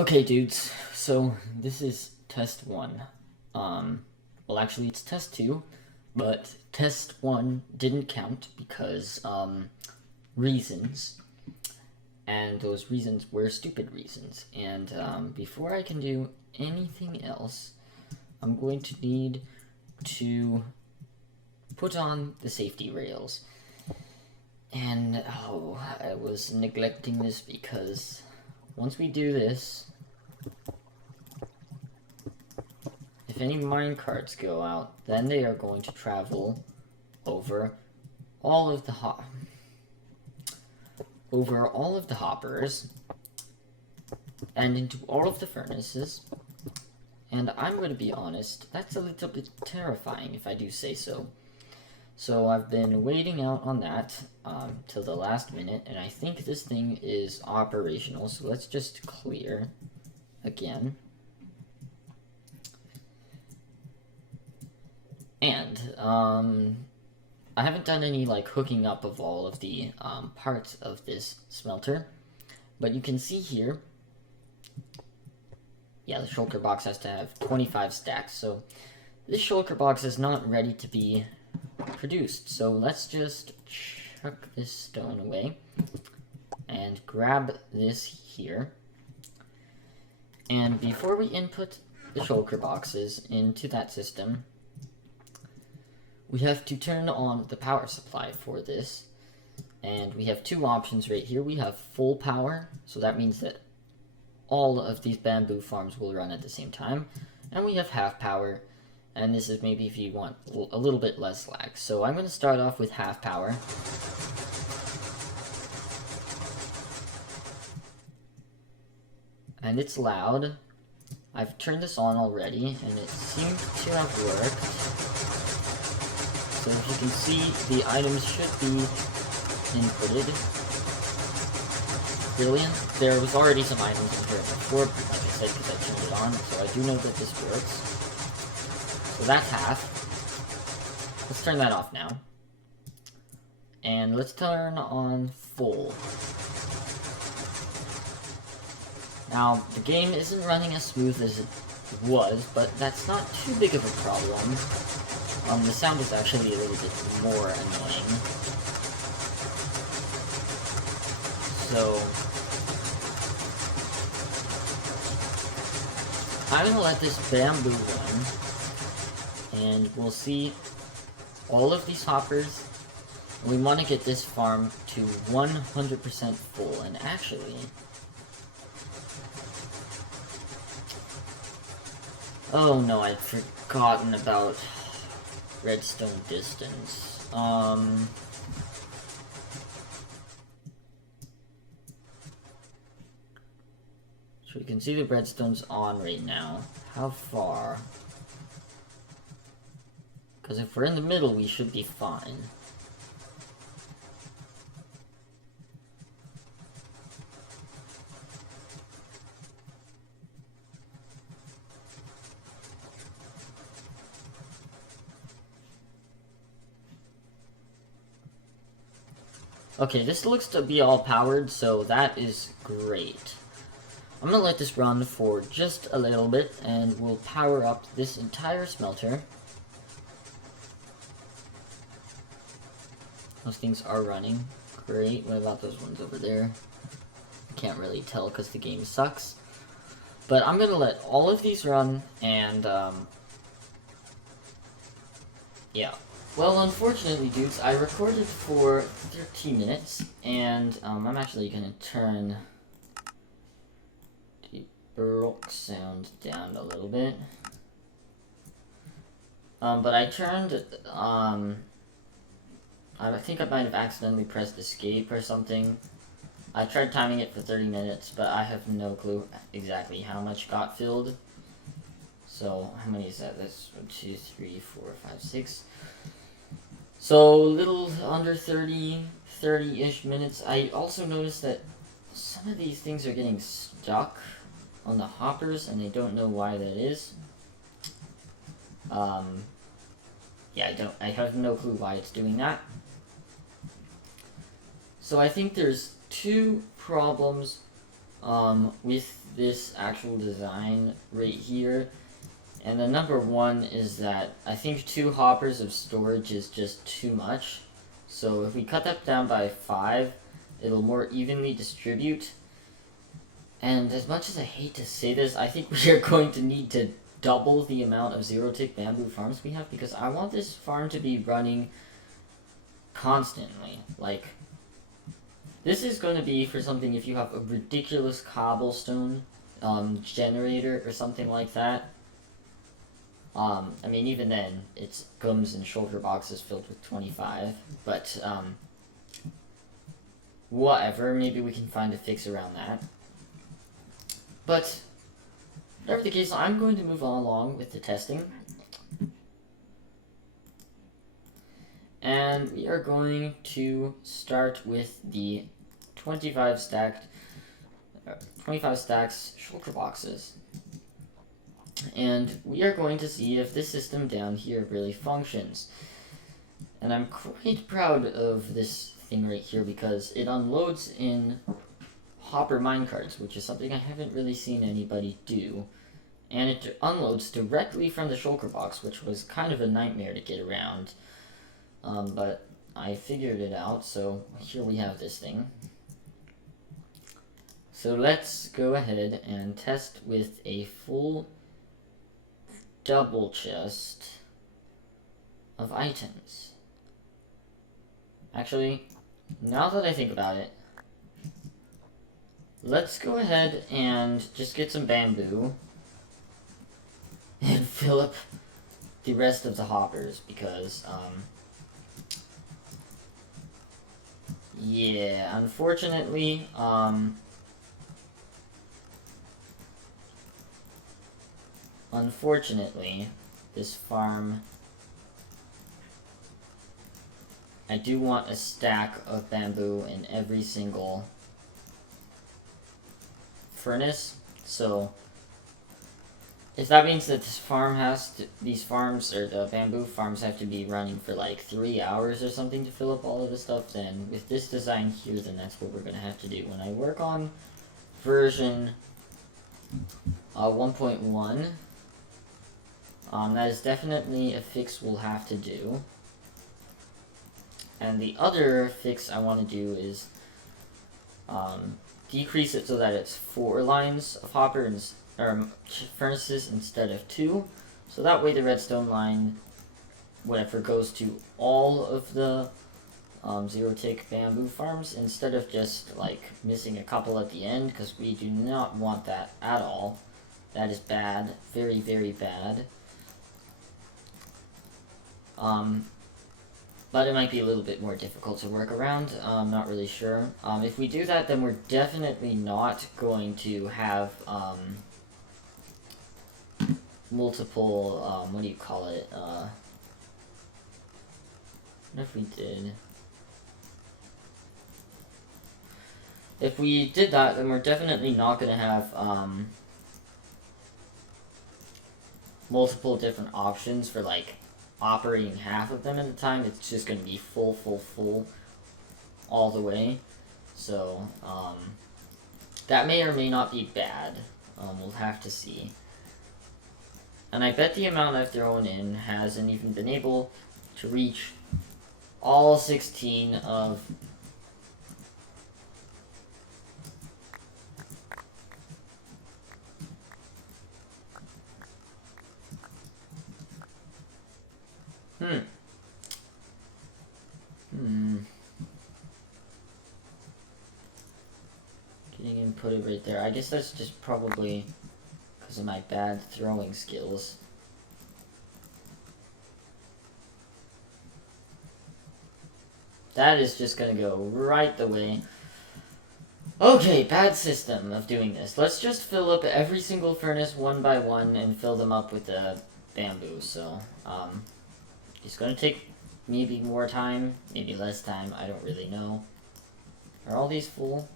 Okay, dudes, so this is test one. Well, actually, it's test two, but test one didn't count because, reasons, and those reasons were stupid reasons. And, before I can do anything else, I'm going to need to put on the safety rails. And, oh, I was neglecting this because once we do this, if any mine carts go out, then they are going to travel over all of the hoppers and into all of the furnaces. And I'm going to be honest, that's a little bit terrifying if I do say so. So I've been waiting out on that till the last minute, and I think this thing is operational, so let's just clear again. And I haven't done any like hooking up of all of the parts of this smelter, but you can see here, yeah, the shulker box has to have 25 stacks, so this shulker box is not ready to be produced. So let's just chuck this stone away and grab this here. And before we input the shulker boxes into that system, we have to turn on the power supply for this. And we have two options right here. We have full power, so that means that all of these bamboo farms will run at the same time. And we have half power, and this is maybe if you want a little bit less lag. So I'm going to start off with half power. And it's loud. I've turned this on already, and it seemed to have worked. So as you can see, the items should be inputted. Brilliant. There was already some items in here before, like I said, because I turned it on, so I do know that this works. So that's half. Let's turn that off now. And let's turn on full. Now, the game isn't running as smooth as it was, but that's not too big of a problem. The sound is actually a little bit more annoying. So I'm gonna let this bamboo run, and we'll see all of these hoppers. We want to get this farm to 100% full, and actually, oh no, I'd forgotten about redstone distance. So you can see the redstone's on right now. How far? Because if we're in the middle, we should be fine. Okay, this looks to be all powered, so that is great. I'm gonna let this run for just a little bit, and we'll power up this entire smelter. Those things are running. Great. What about those ones over there? Can't really tell because the game sucks. But I'm gonna let all of these run, and, yeah. Well, unfortunately, dudes, I recorded for 13 minutes, and, I'm actually gonna turn rock sound down a little bit. But I turned, I think I might have accidentally pressed escape or something. I tried timing it for 30 minutes, but I have no clue exactly how much got filled. So, how many is that? That's 1, 2, 3, 4, 5, 6. So, a little under 30-ish minutes. I also noticed that some of these things are getting stuck on the hoppers, and I don't know why that is. Yeah, I have no clue why it's doing that. So I think there's two problems with this actual design right here. And the number one is that I think 2 hoppers of storage is just too much. So if we cut that down by 5, it'll more evenly distribute. And as much as I hate to say this, I think we are going to need to double the amount of zero-tick bamboo farms we have, because I want this farm to be running constantly. Like, this is going to be for something if you have a ridiculous cobblestone generator or something like that. I mean, even then, it's gums and shoulder boxes filled with 25, but whatever, maybe we can find a fix around that. But whatever the case, I'm going to move on along with the testing. And we are going to start with the 25 stacks shulker boxes. And we are going to see if this system down here really functions. And I'm quite proud of this thing right here because it unloads in hopper minecarts, which is something I haven't really seen anybody do. And it unloads directly from the shulker box, which was kind of a nightmare to get around. But I figured it out, so here we have this thing. So let's go ahead and test with a full double chest of items. Actually, now that I think about it, let's go ahead and just get some bamboo and fill up the rest of the hoppers because, yeah, unfortunately, this farm, I do want a stack of bamboo in every single furnace, so if that means that this farm has to, these farms, or the bamboo farms have to be running for like 3 hours or something to fill up all of the stuff, then with this design here, then that's what we're going to have to do. When I work on version 1.1, that is definitely a fix we'll have to do. And the other fix I want to do is decrease it so that it's 4 lines of hoppers or furnaces instead of 2. So that way the redstone line, whatever, goes to all of the zero-tick bamboo farms instead of just like missing a couple at the end, because we do not want that at all. That is bad, very, very bad. But it might be a little bit more difficult to work around. I'm not really sure. If we do that, then we're definitely not going to have multiple, what do you call it? What if we did? If we did that, then we're definitely not going to have multiple different options for like operating half of them at a time. It's just going to be full all the way. So that may or may not be bad. We'll have to see. And I bet the amount I've thrown in hasn't even been able to reach all 16 of Getting in, put it right there. I guess that's just probably because of my bad throwing skills. That is just gonna go right the way. Okay, bad system of doing this. Let's just fill up every single furnace one by one and fill them up with the bamboo. So, it's gonna take maybe more time, maybe less time, I don't really know. Are all these full?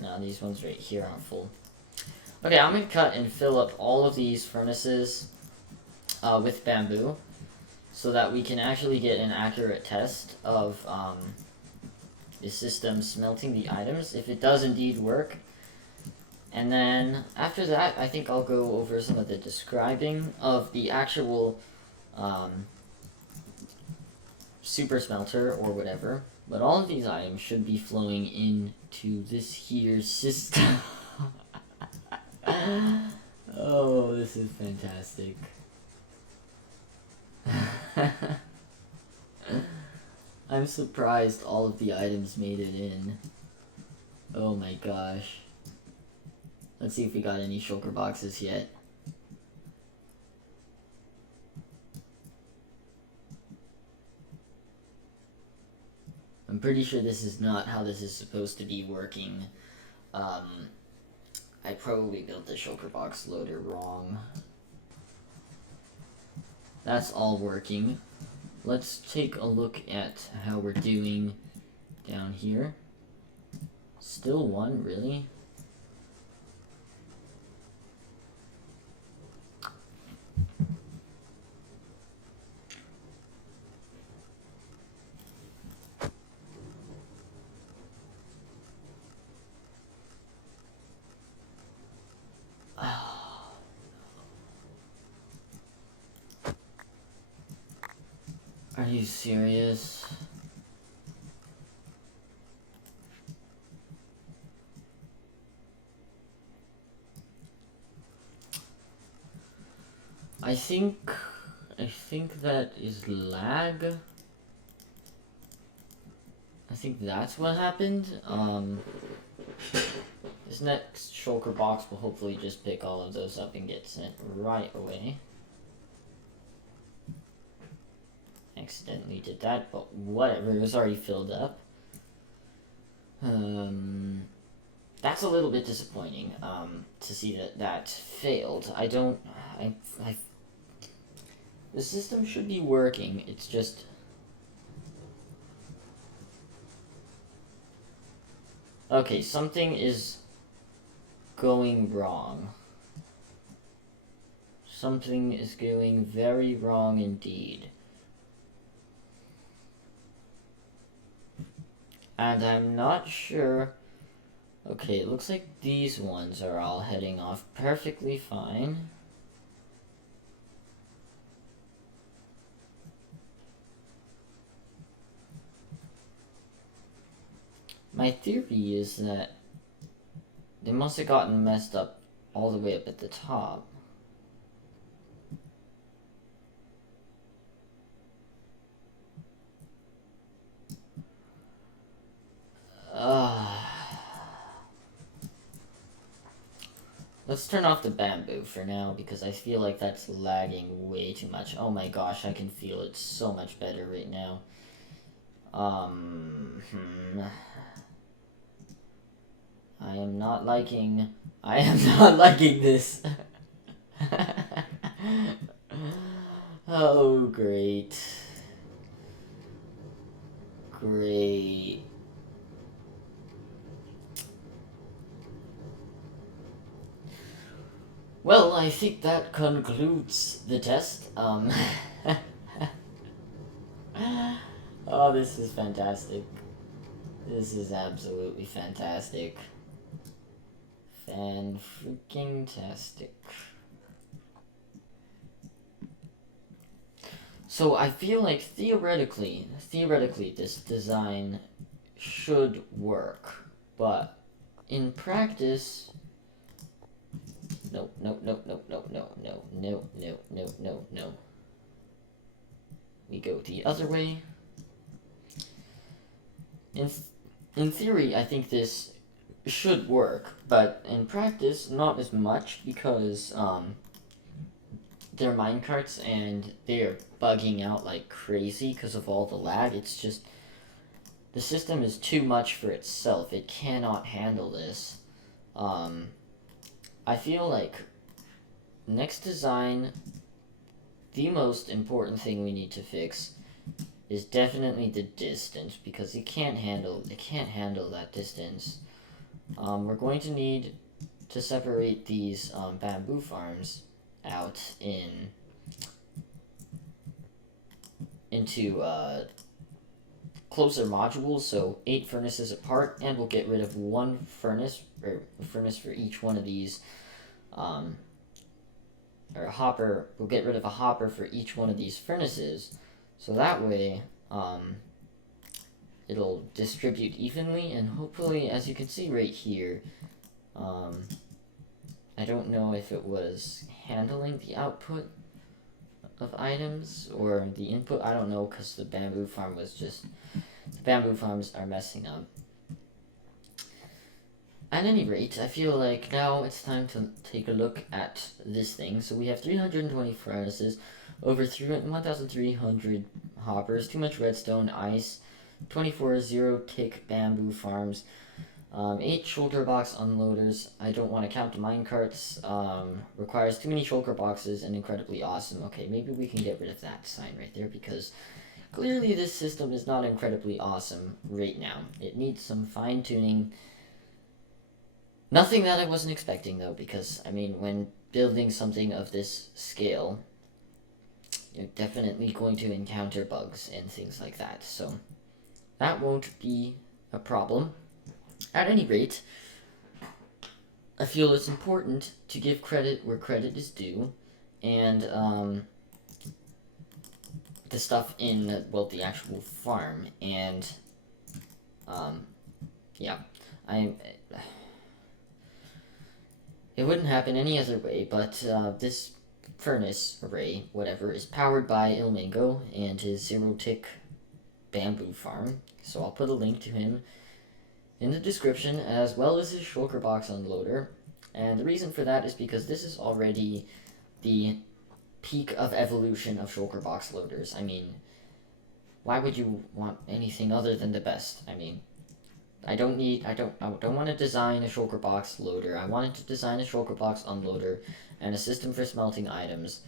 No, these ones right here aren't full. Okay, I'm gonna cut and fill up all of these furnaces with bamboo so that we can actually get an accurate test of the system smelting the items, if it does indeed work. And then after that, I think I'll go over some of the describing of the actual super smelter or whatever. But all of these items should be flowing into this here system. Oh, this is fantastic. I'm surprised all of the items made it in. Oh my gosh. Let's see if we got any shulker boxes yet. I'm pretty sure this is not how this is supposed to be working. I probably built the shulker box loader wrong. That's all working. Let's take a look at how we're doing down here. Still one, really? Are you serious? I think that is lag. I think that's what happened. This next shulker box will hopefully just pick all of those up and get sent right away. Accidentally did that, but whatever, it was already filled up. That's a little bit disappointing, to see that failed. The system should be working, it's just... Okay, something is going wrong. Something is going very wrong indeed. And I'm not sure... Okay, it looks like these ones are all heading off perfectly fine. My theory is that they must have gotten messed up all the way up at the top. Let's turn off the bamboo for now, because I feel like that's lagging way too much. Oh my gosh, I can feel it so much better right now. I am not liking this. Oh, great. Great. Well, I think that concludes the test. Oh, this is fantastic. This is absolutely fantastic. Fan-freaking-tastic. So I feel like theoretically, this design should work, but in practice, no. We go the other way. In theory, I think this should work, but in practice, not as much, because they're minecarts and they're bugging out like crazy because of all the lag. It's just, the system is too much for itself. It cannot handle this. I feel like next design, the most important thing we need to fix is definitely the distance, because it can't handle that distance. We're going to need to separate these bamboo farms out into closer modules, so 8 furnaces apart, and we'll get rid of one furnace, or a furnace for each one of these, or a hopper. We'll get rid of a hopper for each one of these furnaces, so that way, it'll distribute evenly, and hopefully, as you can see right here, I don't know if it was handling the output of items or the input, I don't know, because the bamboo farm was just, the bamboo farms are messing up. At any rate, I feel like now it's time to take a look at this thing. So we have 320 furnaces, over 1,300 hoppers, too much redstone, ice, 24 zero-tick bamboo farms, 8 shulker box unloaders. I don't want to count the minecarts. Requires too many shulker boxes and incredibly awesome. Okay, maybe we can get rid of that sign right there because clearly this system is not incredibly awesome right now. It needs some fine-tuning. Nothing that I wasn't expecting though, because I mean, when building something of this scale, you're definitely going to encounter bugs and things like that. So that won't be a problem. At any rate, I feel it's important to give credit where credit is due, and the stuff in, well, the actual farm, and yeah, it wouldn't happen any other way, but this furnace array, whatever, is powered by Ilmango and his zero-tick bamboo farm, so I'll put a link to him in the description, as well as his shulker box unloader. And the reason for that is because this is already the peak of evolution of shulker box loaders. I mean, why would you want anything other than the best? I mean, I don't want to design a shulker box loader. I wanted to design a shulker box unloader and a system for smelting items,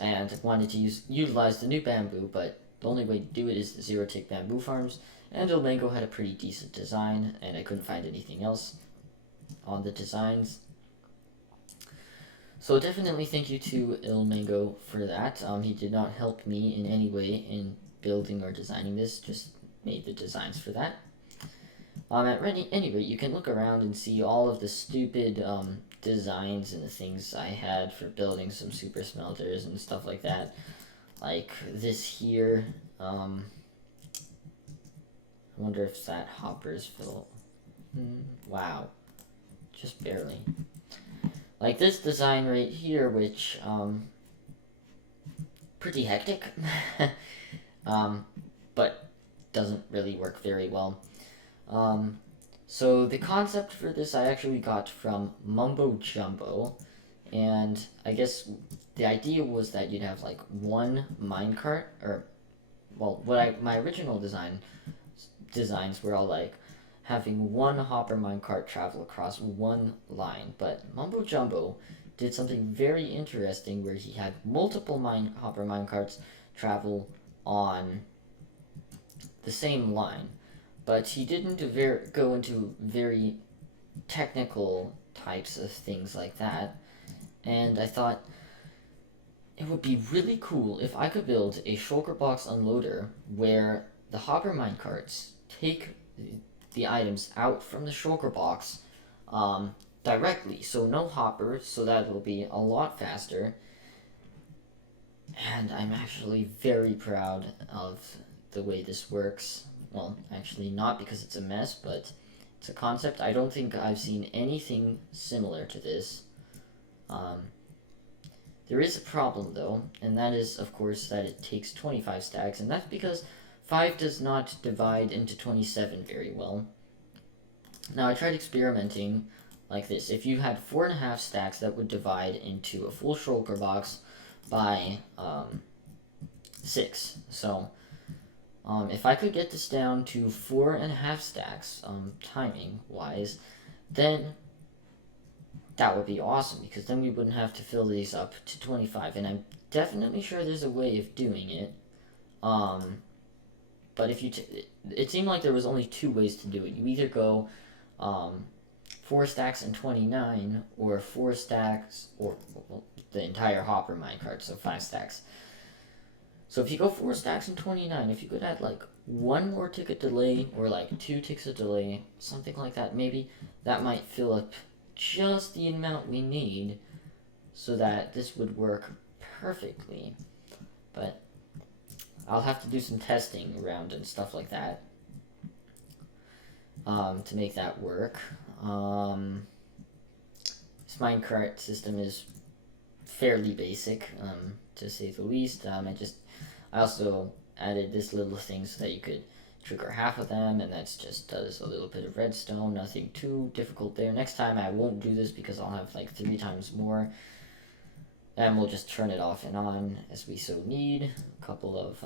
and wanted to utilize the new bamboo, but the only way to do it is the zero-tick bamboo farms, and Ilmango had a pretty decent design, and I couldn't find anything else on the designs. So definitely thank you to Ilmango for that. He did not help me in any way in building or designing this, just made the designs for that. At any rate, you can look around and see all of the stupid designs and the things I had for building some super smelters and stuff like that. Like this here. I wonder if that hopper's full. Wow. Just barely. Like this design right here, which, pretty hectic. But doesn't really work very well. So the concept for this I actually got from Mumbo Jumbo, and I guess the idea was that you'd have like one minecart, or, well, my original designs were all like having one hopper minecart travel across one line, but Mumbo Jumbo did something very interesting where he had multiple hopper minecarts travel on the same line, but he didn't go into very technical types of things like that, and I thought it would be really cool if I could build a shulker box unloader where the hopper minecarts take the items out from the shulker box directly, so no hopper, so that will be a lot faster. And I'm actually very proud of the way this works. Well, actually not, because it's a mess, but it's a concept. I don't think I've seen anything similar to this. There is a problem though, and that is, of course, that it takes 25 stacks, and that's because 5 does not divide into 27 very well. Now, I tried experimenting like this. If you had 4.5 stacks, that would divide into a full shulker box by 6. So, if I could get this down to 4.5 stacks, timing-wise, then that would be awesome, because then we wouldn't have to fill these up to 25, and I'm definitely sure there's a way of doing it. But if you it seemed like there was only 2 ways to do it. You either go 4 stacks and 29, or 4 stacks, or well, the entire hopper minecart, so 5 stacks. So if you go 4 stacks and 29, if you could add like 1 more ticket delay or like 2 ticks of delay, something like that, maybe that might fill up just the amount we need so that this would work perfectly. But I'll have to do some testing around and stuff like that to make that work. This minecart system is fairly basic, to say the least. I also added this little thing so that you could trigger half of them, and that's just does a little bit of redstone, nothing too difficult there. Next time I won't do this because I'll have like 3 times more, and we'll just turn it off and on as we so need. A couple of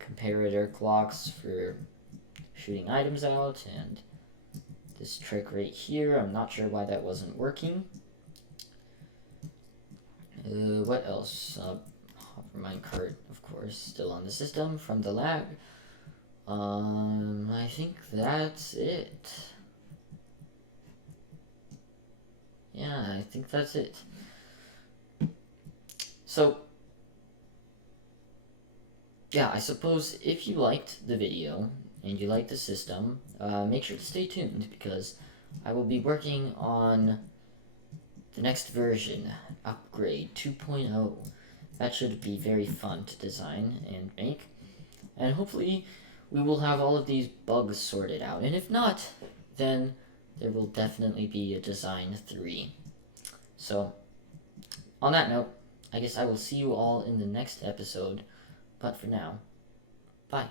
comparator clocks for shooting items out, and this trick right here, I'm not sure why that wasn't working. What else? Minecart, of course, still on the system from the lag. I think that's it. Yeah, I think that's it. So, yeah, I suppose if you liked the video and you liked the system, make sure to stay tuned because I will be working on the next version, upgrade 2.0. That should be very fun to design and make. And hopefully we will have all of these bugs sorted out. And if not, then there will definitely be a design 3. So, on that note, I guess I will see you all in the next episode. But for now, bye.